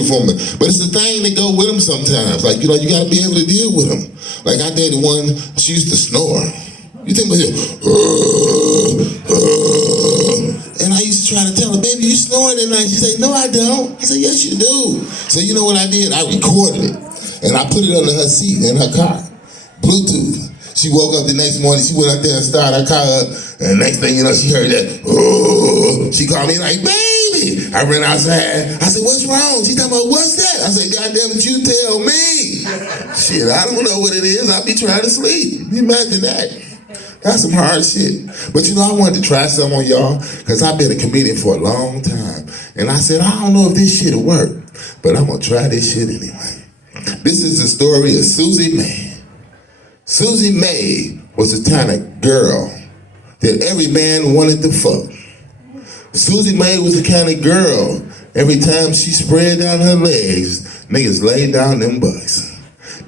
for me. But it's the thing that go with them sometimes. Like, you know, you gotta be able to deal with them. Like I dated one, she used to snore. You think about it, and I used to try to tell her, baby, you snoring at night. She said, no, I don't. I said, yes, you do. So you know what I did? I recorded it, and I put it under her seat in her car, Bluetooth. She woke up the next morning, she went up there and started her car up, and next thing you know, she heard that, she called me like, baby. I ran outside, I said, what's wrong? She talking about, what's that? I said, goddamn it, you tell me. Shit, I don't know what it is, I be trying to sleep. Imagine that. That's some hard shit. But you know, I wanted to try something on y'all, because I've been a comedian for a long time. And I said, I don't know if this shit'll work, but I'm gonna try this shit anyway. This is the story of Susie Mae. Susie Mae was the kind of girl that every man wanted to fuck. Susie Mae was the kind of girl, every time she spread down her legs, niggas laid down them butts.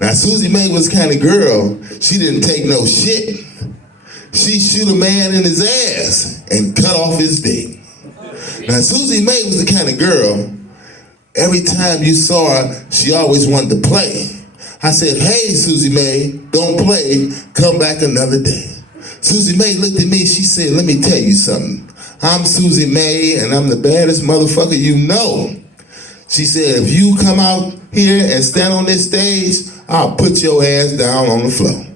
Now Susie Mae was the kind of girl, she didn't take no shit. She shoot a man in his ass and cut off his dick. Now Susie Mae was the kind of girl, every time you saw her, she always wanted to play. I said, hey, Susie Mae, don't play, come back another day. Susie Mae looked at me, she said, let me tell you something. I'm Susie Mae, and I'm the baddest motherfucker you know. She said, if you come out here and stand on this stage, I'll put your ass down on the floor.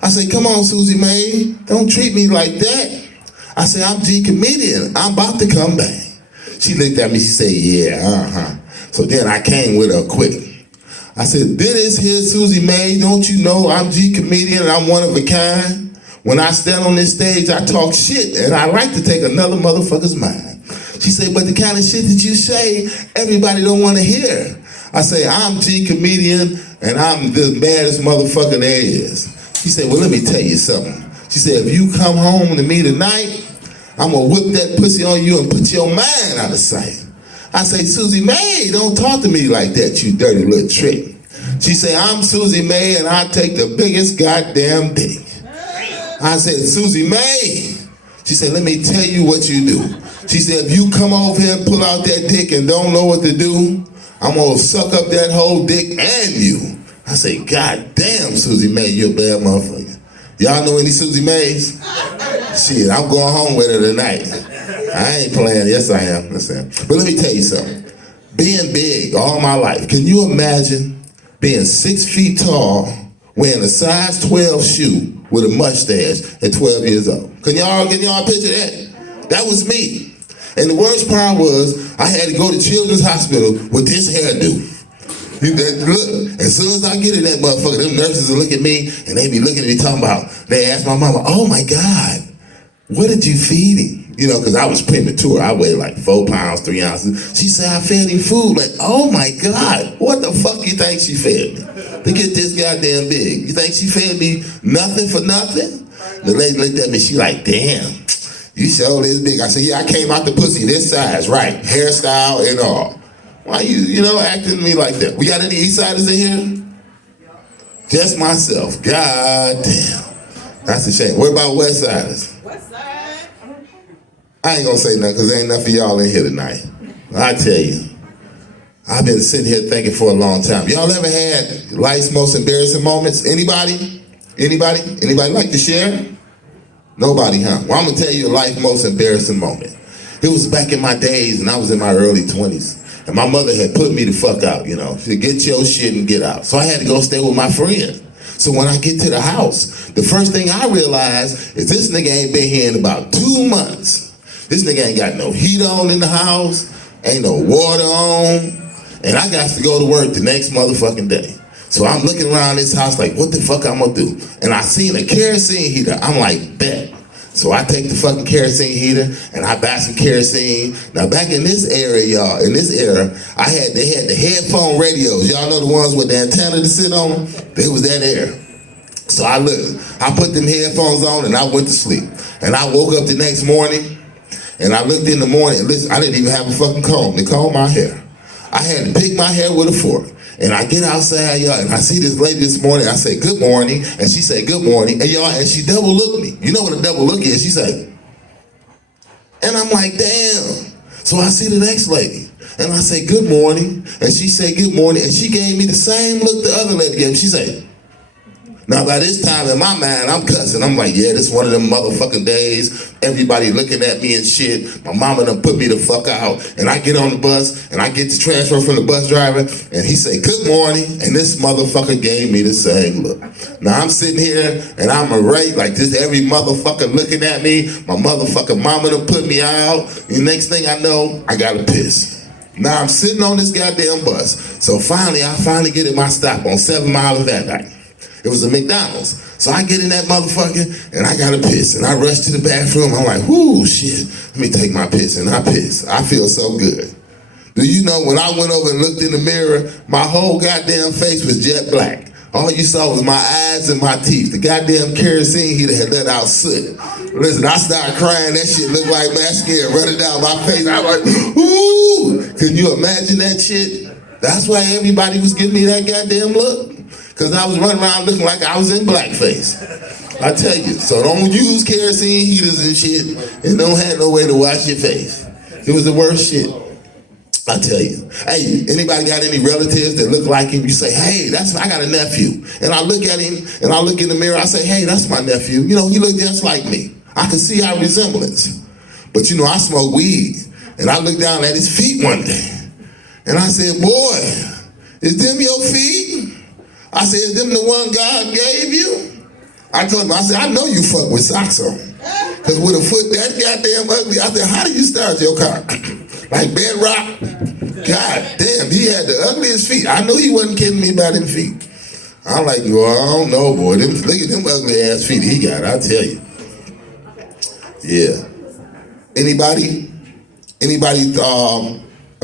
I said, come on, Susie Mae, don't treat me like that. I said, I'm G Comedian, I'm about to come back. She looked at me, she said, yeah, So then I came with her quick. I said, this here, Susie Mae, don't you know I'm G Comedian and I'm one of a kind? When I stand on this stage, I talk shit and I like to take another motherfucker's mind. She said, but the kind of shit that you say, everybody don't want to hear. I say, I'm G Comedian and I'm the baddest motherfucker there is. She said, well, let me tell you something. She said, if you come home to me tonight, I'm gonna whip that pussy on you and put your mind out of sight. I say, Susie Mae, don't talk to me like that, you dirty little trick. She said, I'm Susie Mae and I take the biggest goddamn dick. I said, Susie Mae. She said, let me tell you what you do. She said, if you come over here and pull out that dick and don't know what to do, I'm gonna suck up that whole dick and you. I say, God damn, Susie Mae, you're a bad motherfucker. Y'all know any Susie Mae's? Shit, I'm going home with her tonight. I ain't playing, yes I am, listen. But let me tell you something. Being big all my life, can you imagine being 6 feet tall, wearing a size 12 shoe with a mustache at 12 years old? Can y'all picture that? That was me. And the worst part was, I had to go to Children's Hospital with this hairdo. Look, as soon as I get in that motherfucker, them nurses will look at me and they be looking at me talking about, they ask my mama, oh my God, what did you feed him? You know, because I was premature. I weighed like 4 pounds, 3 ounces. She said, I fed him food. Like, oh my God, what the fuck you think she fed me? To get this goddamn big. You think she fed me nothing for nothing? The lady looked at me, she like, damn, you sure this big. I said, yeah, I came out the pussy this size, right, hairstyle and all. Why you know, acting to me like that? We got any Eastsiders in here? Just myself, god damn. That's a shame. What about Westsiders? Westside. I ain't gonna say nothing because there ain't enough of y'all in here tonight. I tell you, I've been sitting here thinking for a long time. Y'all ever had life's most embarrassing moments? Anybody? Anybody? Anybody like to share? Nobody, huh? Well, I'm gonna tell you a life's most embarrassing moment. It was back in my days and I was in my early 20s. And my mother had put me the fuck out, you know. She said, get your shit and get out. So I had to go stay with my friend. So when I get to the house, the first thing I realized is this nigga ain't been here in about 2 months. This nigga ain't got no heat on in the house, ain't no water on, and I got to go to work the next motherfucking day. So I'm looking around this house like, what the fuck I'm gonna do? And I seen a kerosene heater. I'm like, bet. So I take the fucking kerosene heater and I buy some kerosene. Now back in this area, y'all, in this era, they had the headphone radios. Y'all know the ones with the antenna to sit on? They was that era. So I put them headphones on and I went to sleep. And I woke up the next morning and I looked in the morning and listen, I didn't even have a fucking comb to comb my hair. I had to pick my hair with a fork. And I get outside, y'all, and I see this lady this morning. I say, good morning. And she said, good morning. And y'all, and she double looked me. You know what a double look is? She said, and I'm like, damn. So I see the next lady. And I say, good morning. And she said, good morning. And she gave me the same look the other lady gave me. She said, now by this time in my mind, I'm cussing. I'm like, yeah, this one of them motherfucking days. Everybody looking at me and shit. My mama done put me the fuck out. And I get on the bus and I get the transfer from the bus driver and he say, good morning. And this motherfucker gave me the same look. Now I'm sitting here and I'm irate like this. Every motherfucker looking at me. My motherfucking mama done put me out. And next thing I know, I gotta piss. Now I'm sitting on this goddamn bus. So finally, I get at my stop on 7 Mile that night. It was a McDonald's. So I get in that motherfucker and I gotta piss. And I rush to the bathroom. I'm like, whoo, shit. Let me take my piss. And I piss. I feel so good. Do you know when I went over and looked in the mirror, my whole goddamn face was jet black. All you saw was my eyes and my teeth. The goddamn kerosene heater had let out soot. Listen, I started crying. That shit looked like mascara running down my face. I was like, ooh. Can you imagine that shit? That's why everybody was giving me that goddamn look. Because I was running around looking like I was in blackface. I tell you, so don't use kerosene heaters and shit and don't have no way to wash your face. It was the worst shit. I tell you. Hey, anybody got any relatives that look like him? You say, hey, I got a nephew. And I look at him and I look in the mirror, I say, hey, that's my nephew. You know, he look just like me. I can see our resemblance. But you know, I smoke weed. And I looked down at his feet one day. And I said, boy, is them your feet? I said, is them the one God gave you? I told him, I said, I know you fuck with socks on. Because with a foot that goddamn ugly, I said, how do you start your car? Like bedrock? God damn, he had the ugliest feet. I knew he wasn't kidding me about them feet. I'm like, well, I don't know, boy. Look at them ugly ass feet he got, I tell you. Yeah. Anybody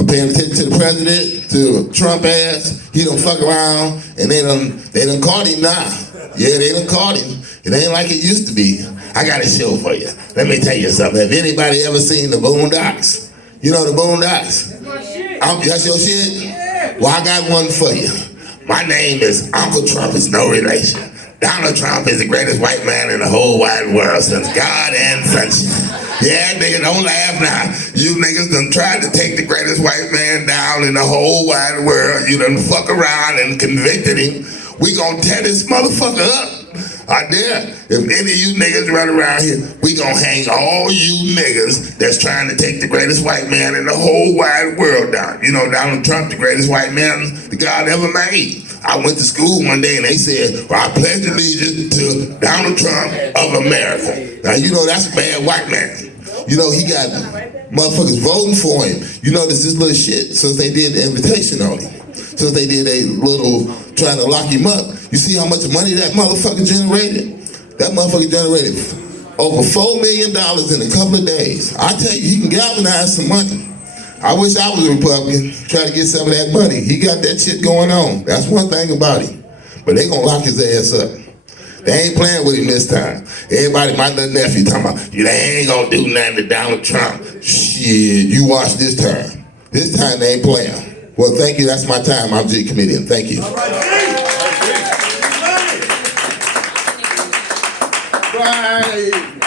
paying attention to the president, to Trump ass? He done fuck around and they done caught him now. Yeah, they done caught him. It ain't like it used to be. I got a show for you. Let me tell you something. Have anybody ever seen the Boondocks? You know the Boondocks? That's my shit. That's your shit? Yeah. Well, I got one for you. My name is Uncle Trump is no relation. Donald Trump is the greatest white man in the whole wide world since God and sunshine. Yeah, nigga, don't laugh now. You niggas done tried to take the greatest white man down in the whole wide world. You done fuck around and convicted him. We gonna tear this motherfucker up. I dare. If any of you niggas run around here, we gonna hang all you niggas that's trying to take the greatest white man in the whole wide world down. You know, Donald Trump, the greatest white man the God ever made. I went to school one day and they said, well, I pledge allegiance to Donald Trump of America. Now, you know, that's a bad white man. You know, he got motherfuckers voting for him. You know, this little shit since they did the invitation on him. Since they did a little trying to lock him up. You see how much money that motherfucker generated? That motherfucker generated over $4 million in a couple of days. I tell you, he can galvanize some money. I wish I was a Republican, try to get some of that money. He got that shit going on. That's one thing about him. But they gonna lock his ass up. They ain't playing with him this time. Everybody, my little nephew talking about, they ain't gonna do nothing to Donald Trump. Shit, you watch this time. This time they ain't playing. Well, thank you, that's my time. I'm G Comedian, thank you. Right.